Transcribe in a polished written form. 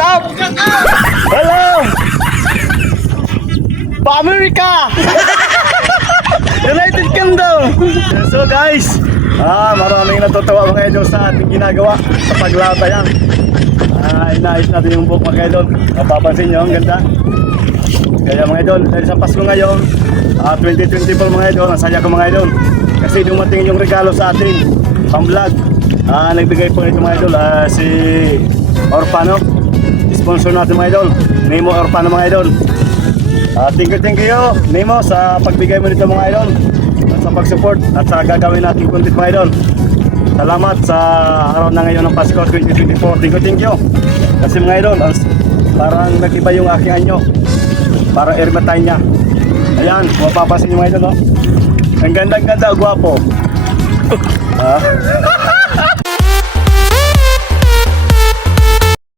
up! Hello! Pa-America! United Kingdom! So guys, maraming natutuwa mga idol sa ating ginagawa sa paglata yan. Inayos natin yung buhok mga idol. Mapapansin nyo, ang ganda. Kaya mga idol, dahil sa Pasko ngayon, 2024 mga idol, ang saya ko mga idol. Kasi dumating yung regalo sa atin, pang-vlog. Nagbigay po ito mga idol, si Orpano. Sponsor natin mga idol, Nemo Orpano mga idol. Thank you Nemo sa pagbigay mo nito mga idol, at sa pag-support at sa gagawin natin content mga idol. Salamat sa araw na ngayon ng Pasko 2024. Thank you. Kasi mga idol, parang nag-iba yung aking anyo. Parang ermitay niya. Ayan, mapapasin yung mga idol, no? Ang ganda-ganda, gwapo.